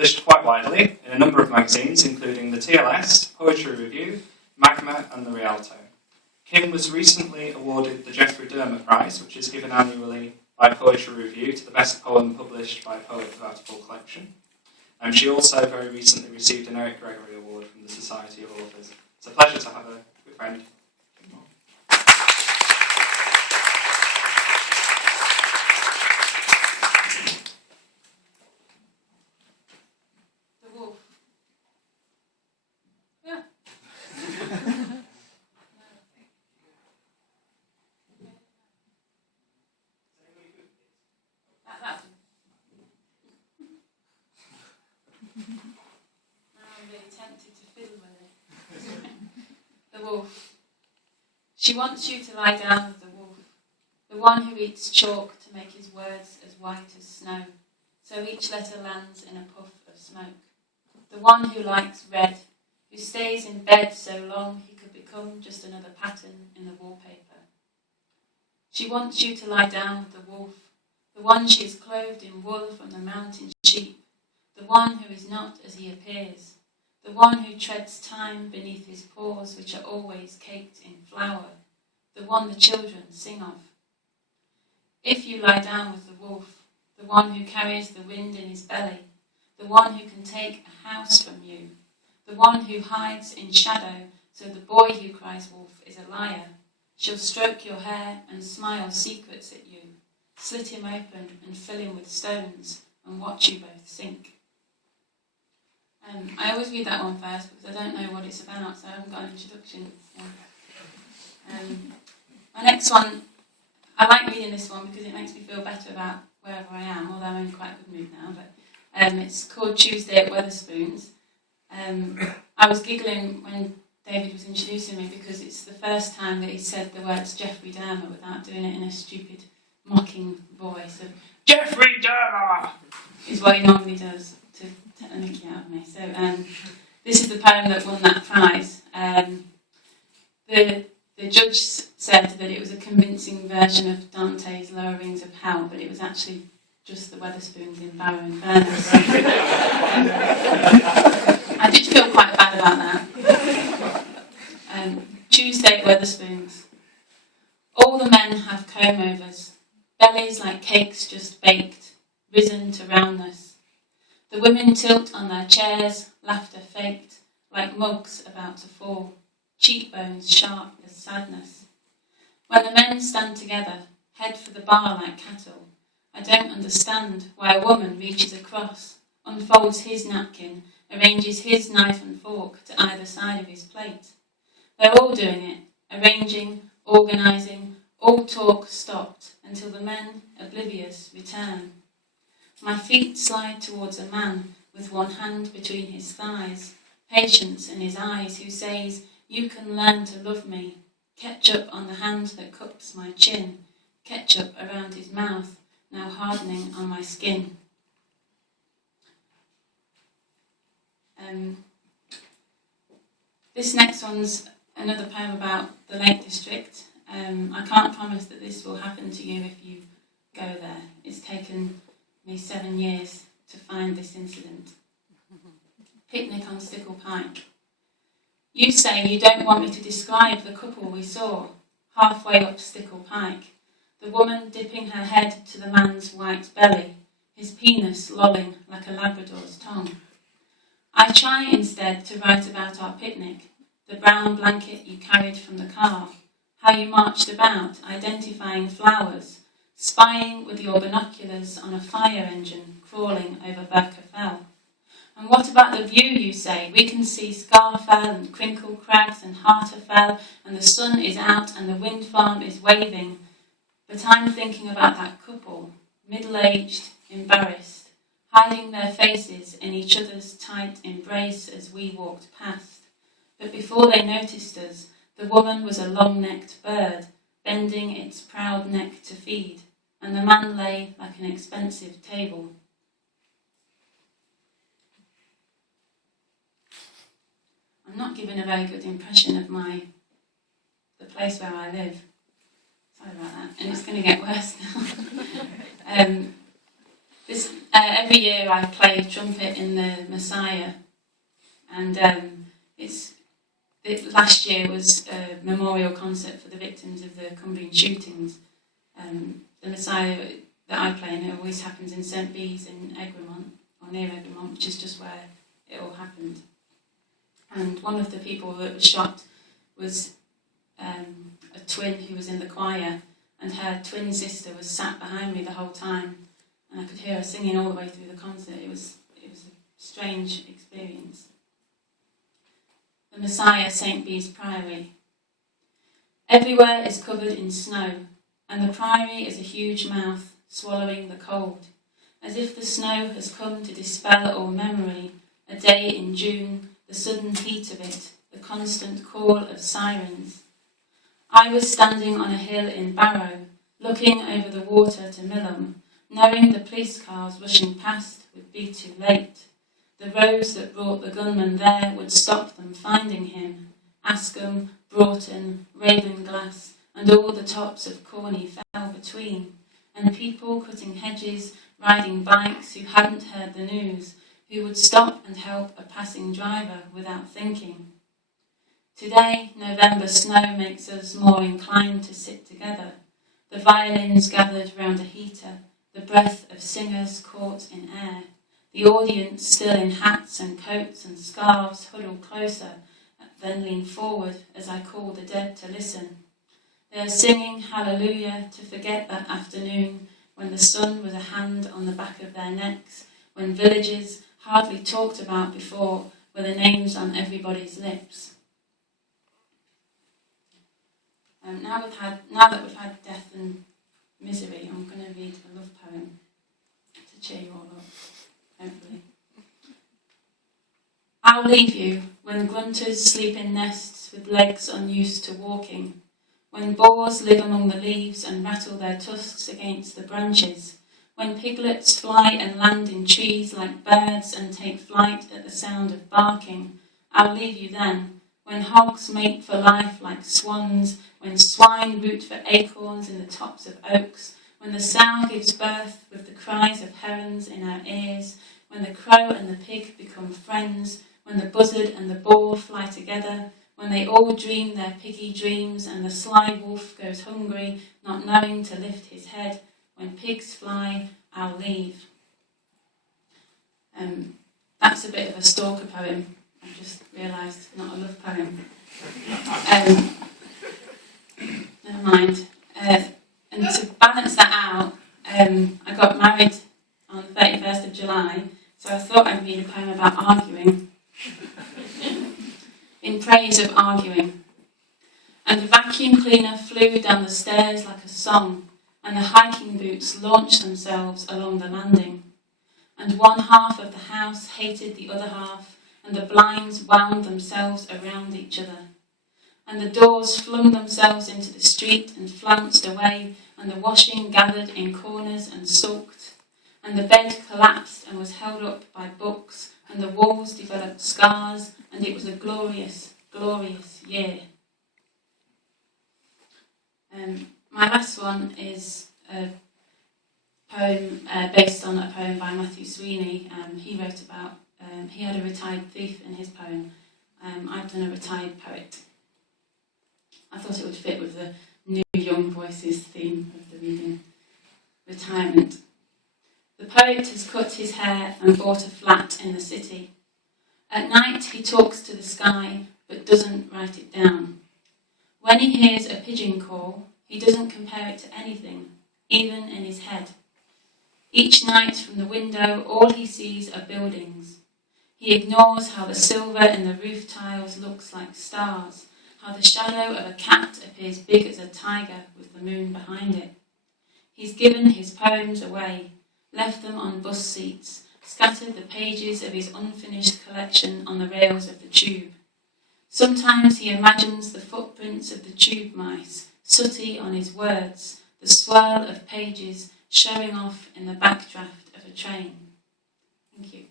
published quite widely in a number of magazines, including the TLS, Poetry Review, Magma and the Rialto. Kim was recently awarded the Geoffrey Dermer Prize, which is given annually by Poetry Review to the best poem published by a poet without a full collection. She also very recently received an Eric Gregory Award from the Society of Authors. It's a pleasure to have a good friend. The wolf. Yeah. That. I'm really tempted to fiddle with it. The wolf. She wants you to lie down with the wolf, the one who eats chalk to make his words as white as snow, so each letter lands in a puff of smoke. The one who likes red, who stays in bed so long he could become just another pattern in the wallpaper. She wants you to lie down with the wolf, the one she is clothed in wool from the mountain sheep, the one who is not as he appears, the one who treads time beneath his paws which are always caked in flour, the one the children sing of. If you lie down with the wolf, the one who carries the wind in his belly, the one who can take a house from you, the one who hides in shadow so the boy who cries wolf is a liar, she'll stroke your hair and smile secrets at you, slit him open and fill him with stones and watch you both sink. I always read that one first because I don't know what it's about, so I haven't got an introduction. My next one, I like reading this one because it makes me feel better about wherever I am, although I'm in quite a good mood now. But it's called Tuesday at Wetherspoons. I was giggling when David was introducing me because it's the first time that he said the words Geoffrey Dermer without doing it in a stupid, mocking voice. So, Geoffrey Dermer is what he normally does to take the mickey out of me. So this is the poem that won that prize. The judge said that it was a convincing version of Dante's Lower Rings of Hell, but it was actually just the Wetherspoons in Barrow and Furness. I did feel quite bad about that. Tuesday at Wetherspoons. All the men have comb-overs, bellies like cakes just baked, risen to roundness. The women tilt on their chairs, laughter faked, like mugs about to fall, cheekbones sharp as sadness. When the men stand together, head for the bar like cattle, I don't understand why a woman reaches across, unfolds his napkin, arranges his knife and fork to either side of his plate. They're all doing it, arranging, organising, all talk stopped until the men, oblivious, return. My feet slide towards a man with one hand between his thighs, patience in his eyes, who says, "You can learn to love me." Ketchup on the hand that cups my chin, ketchup around his mouth, now hardening on my skin. This next one's another poem about the Lake District. I can't promise that this will happen to you if you go there. It's taken me 7 years to find this incident. Picnic on Stickle Pike. You say you don't want me to describe the couple we saw, halfway up Stickle Pike, the woman dipping her head to the man's white belly, his penis lolling like a Labrador's tongue. I try instead to write about our picnic, the brown blanket you carried from the car, how you marched about, identifying flowers, spying with your binoculars on a fire engine crawling over Burker Fell. And what about the view, you say? We can see Scarfell and Crinkle Crags and Harterfell, and the sun is out and the wind farm is waving. But I'm thinking about that couple, middle-aged, embarrassed, hiding their faces in each other's tight embrace as we walked past. But before they noticed us, the woman was a long-necked bird, bending its proud neck to feed, and the man lay like an expensive table. I'm not giving a very good impression of the place where I live. Sorry about that. And it's going to get worse now. Every year I play trumpet in the Messiah, and last year was a memorial concert for the victims of the Cumbrian shootings. The Messiah that I play in, it always happens in St Bees in Egremont, or near Egremont, which is just where it all happened. And one of the people that was shot was a twin who was in the choir, and her twin sister was sat behind me the whole time, and I could hear her singing all the way through the concert. It was a strange experience. The Messiah, St Bees Priory. Everywhere is covered in snow, and the priory is a huge mouth swallowing the cold, as if the snow has come to dispel all memory, a day in June, the sudden heat of it, the constant call of sirens. I was standing on a hill in Barrow, looking over the water to Millom, knowing the police cars rushing past would be too late. The roads that brought the gunman there would stop them finding him. Ascombe, Broughton, Ravenglass, and all the tops of Corney fell between, and people cutting hedges, riding bikes who hadn't heard the news, who would stop and help a passing driver without thinking. Today, November snow makes us more inclined to sit together, the violins gathered round a heater, the breath of singers caught in air, the audience still in hats and coats and scarves huddle closer, then lean forward as I call the dead to listen. They are singing hallelujah to forget that afternoon when the sun was a hand on the back of their necks, when villages, hardly talked about before, were the names on everybody's lips. Now that we've had death and misery, I'm going to read a love poem to cheer you all up, hopefully. I'll leave you when grunters sleep in nests with legs unused to walking, when boars live among the leaves and rattle their tusks against the branches, when piglets fly and land in trees like birds and take flight at the sound of barking. I'll leave you then, when hogs mate for life like swans, when swine root for acorns in the tops of oaks, when the sow gives birth with the cries of herons in our ears, when the crow and the pig become friends, when the buzzard and the boar fly together, when they all dream their piggy dreams and the sly wolf goes hungry, not knowing to lift his head, when pigs fly, I'll leave. That's a bit of a stalker poem. I've just realised, not a love poem. Never mind. And to balance that out, I got married on the 31st of July, so I thought I'd read a poem about arguing. In praise of arguing. And the vacuum cleaner flew down the stairs like a song, and the hiking boots launched themselves along the landing. And one half of the house hated the other half, and the blinds wound themselves around each other. And the doors flung themselves into the street and flounced away, and the washing gathered in corners and sulked. And the bed collapsed and was held up by books, and the walls developed scars, and it was a glorious, glorious year. My last one is a poem based on a poem by Matthew Sweeney. He wrote about, he had a retired thief in his poem. I've done a retired poet. I thought it would fit with the new young voices theme of the reading. Retirement. The poet has cut his hair and bought a flat in the city. At night he talks to the sky but doesn't write it down. When he hears a pigeon call, he doesn't compare it to anything, even in his head. Each night from the window, all he sees are buildings. He ignores how the silver in the roof tiles looks like stars, how the shadow of a cat appears big as a tiger with the moon behind it. He's given his poems away, left them on bus seats, scattered the pages of his unfinished collection on the rails of the tube. Sometimes he imagines the footprints of the tube mice, sooty on his words, the swirl of pages showing off in the backdraft of a train. Thank you.